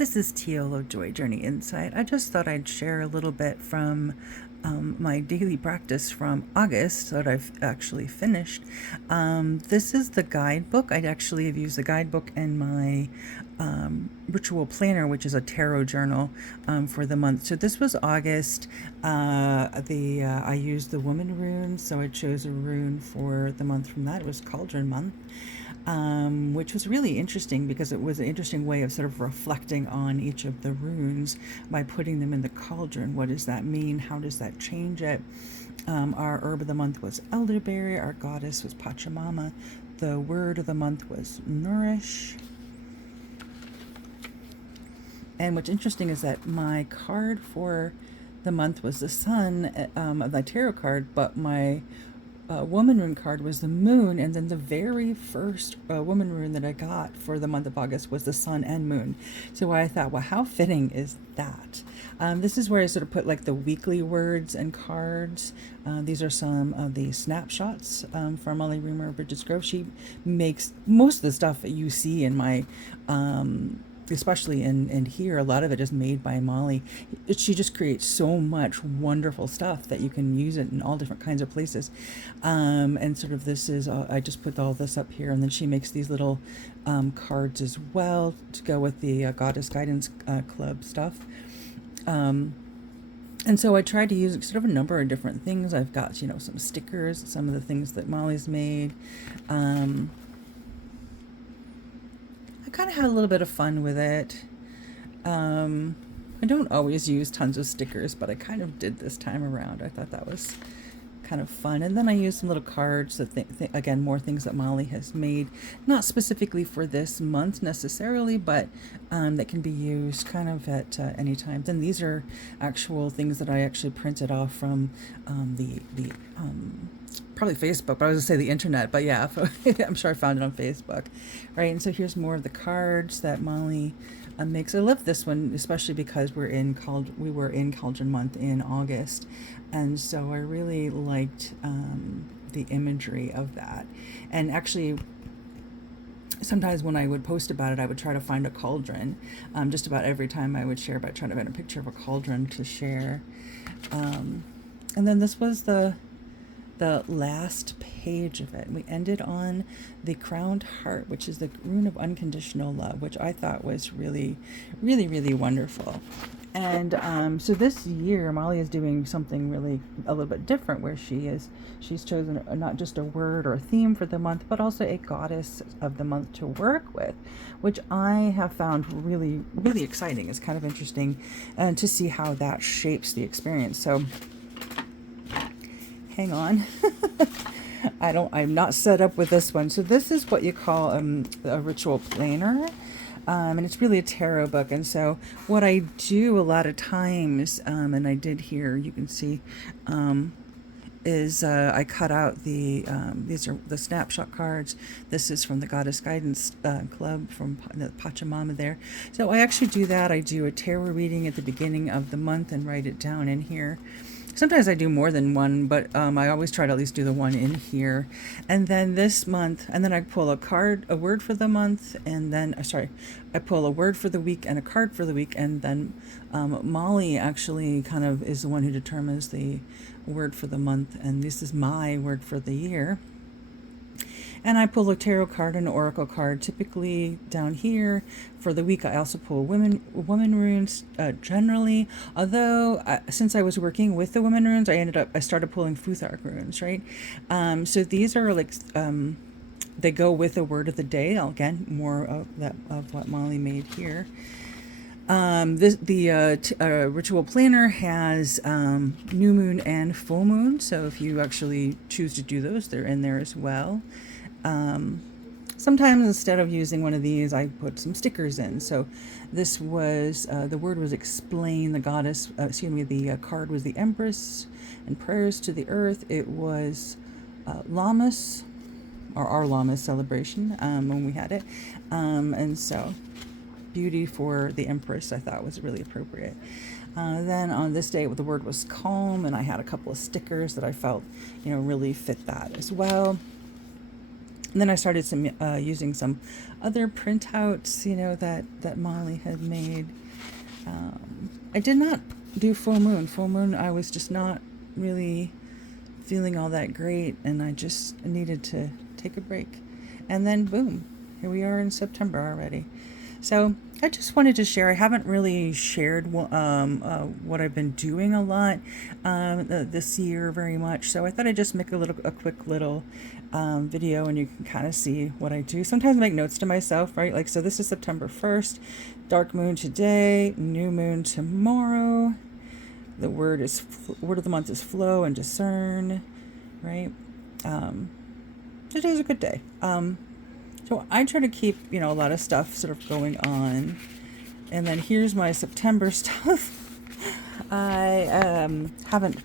This is Teal of Joy Journey Insight. I just thought I'd share a little bit from my daily practice from August that I've actually finished. This is the guidebook. I actually have used the guidebook in my ritual planner, which is a tarot journal for the month. So this was August. I used the woman rune, so I chose a rune for the month from that. It was Cauldron month. Which was really interesting because it was an interesting way of sort of reflecting on each of the runes by putting them in the cauldron. What does that mean? How does that change it? Our herb of the month was elderberry. Our goddess was Pachamama. The word of the month was nourish. And what's interesting is that my card for the month was the sun of the tarot card, but my woman rune card was the moon, and then the very first woman rune that I got for the month of August was the sun and moon. So I thought, well, how fitting is that? This is where I sort of put like the weekly words and cards. These are some of the snapshots from Molly Reamer, Bridget's Grove. She makes most of the stuff that you see in my especially in here, a lot of it is made by Molly. She just creates so much wonderful stuff that you can use it in all different kinds of places. And sort of this is, I just put all this up here, and then she makes these little cards as well to go with the Goddess Guidance Club stuff. And so I tried to use sort of a number of different things. I've got, some stickers, some of the things that Molly's made. I kind of had a little bit of fun with it. I don't always use tons of stickers, but I kind of did this time around. I thought that was kind of fun. And then I used some little cards that, again, more things that Molly has made, not specifically for this month necessarily, but that can be used kind of at any time. Then these are actual things that I actually printed off from the probably Facebook, but I was gonna say the internet, but yeah, I'm sure I found it on Facebook, right? And so here's more of the cards that Molly makes. I love this one, especially because we were in Cauldron month in August, and so I really liked the imagery of that. And actually, sometimes when I would post about it, I would try to find a cauldron. Just about every time I would share, but try to find a picture of a cauldron to share. And then this was the last page of it. We ended on the crowned heart, which is the rune of unconditional love, which I thought was really, really, really wonderful. And so this year, Molly is doing something really a little bit different, where she's chosen not just a word or a theme for the month, but also a goddess of the month to work with, which I have found really, really exciting. It's kind of interesting to see how that shapes the experience. So hang on. I'm not set up with this one. So this is what you call a ritual planner. And it's really a tarot book. And so what I do a lot of times, and I did here, you can see, is I cut out these are the snapshot cards. This is from the Goddess Guidance Club from the Pachamama there. So I actually do that. I do a tarot reading at the beginning of the month and write it down in here. Sometimes I do more than one, but I always try to at least do the one in here. And then this month, and then I pull a word for the month, and then, I pull a word for the week and a card for the week, and then Molly actually kind of is the one who determines the word for the month, and this is my word for the year. And I pull a tarot card and an oracle card. Typically down here for the week, I also pull woman runes generally. Although since I was working with the women runes, I started pulling Futhark runes, right? So these are like they go with the word of the day. Again, more of what Molly made here. The ritual planner has new moon and full moon. So if you actually choose to do those, they're in there as well. Sometimes instead of using one of these, I put some stickers in. So this was, the word was explain, the goddess, the card was the Empress and prayers to the earth. It was Lammas, or our Lammas celebration when we had it. And so beauty for the Empress I thought was really appropriate. Then on this day, the word was calm, and I had a couple of stickers that I felt, really fit that as well. And then I started using some other printouts, that Molly had made. I did not do full moon. Full moon, I was just not really feeling all that great, and I just needed to take a break. And then boom, here we are in September already. So I just wanted to share. I haven't really shared what I've been doing a lot this year very much. So I thought I'd just make a quick little video, and you can kind of see what I do. Sometimes I make notes to myself, right? Like, so this is September 1st, dark moon today, new moon tomorrow. The word of the month is flow and discern, right? Today's a good day. So I try to keep, a lot of stuff sort of going on. And then here's my September stuff. I haven't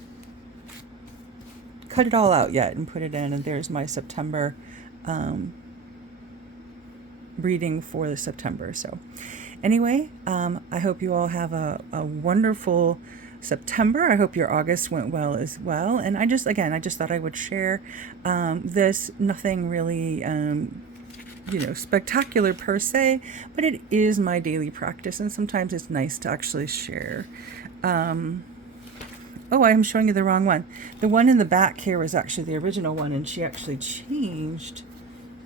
cut it all out yet and put it in. And there's my September reading for the September. So anyway, I hope you all have a wonderful September. I hope your August went well as well. And I just thought I would share this. Nothing really spectacular per se, but it is my daily practice, and sometimes it's nice to actually share. Oh, I'm showing you the wrong one. The one in the back here was actually the original one, and she actually changed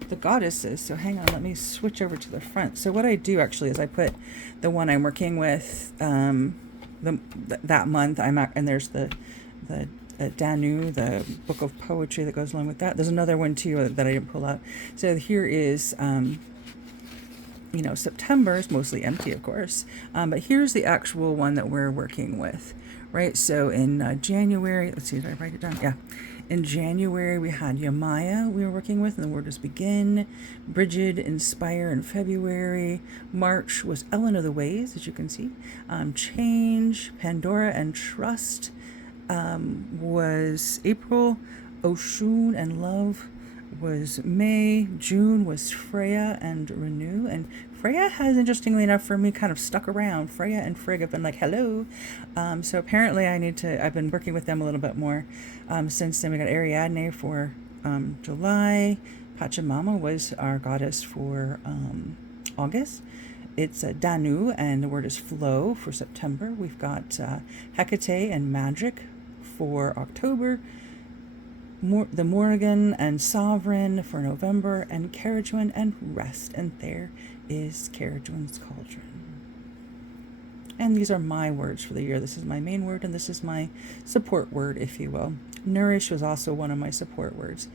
the goddesses. So hang on, let me switch over to the front. So what I do actually is I put the one I'm working with that month. And there's the Danu, the book of poetry that goes along with that. There's another one too that I didn't pull out. So here is, September is mostly empty, of course. But here's the actual one that we're working with, right? So in January, let's see, did I write it down? Yeah. In January, we had Yamaya we were working with, and the word was begin. Brigid, inspire in February. March was Ellen of the Ways, as you can see. Change, Pandora, and trust. Was April. Oshun and love was May. June was Freya and renew. And Freya has, interestingly enough for me, kind of stuck around. Freya and Frigg have been like, hello. So apparently I've been working with them a little bit more since then. We got Ariadne for July. Pachamama was our goddess for August. It's Danu, and the word is flow for September. We've got Hecate and magic for October. The Morrigan and Sovereign for November, and Caradwen and Rest. And there is Caradwen's Cauldron. And these are my words for the year. This is my main word, and this is my support word, if you will. Nourish was also one of my support words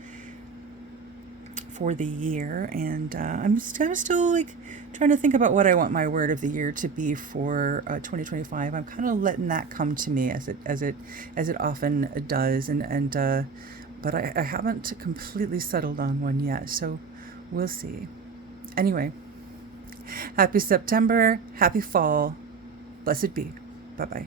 for the year, and I'm still like trying to think about what I want my word of the year to be for 2025. I'm kind of letting that come to me as it often does, but I haven't completely settled on one yet, so we'll see. Anyway, happy September, happy fall, blessed be. Bye bye.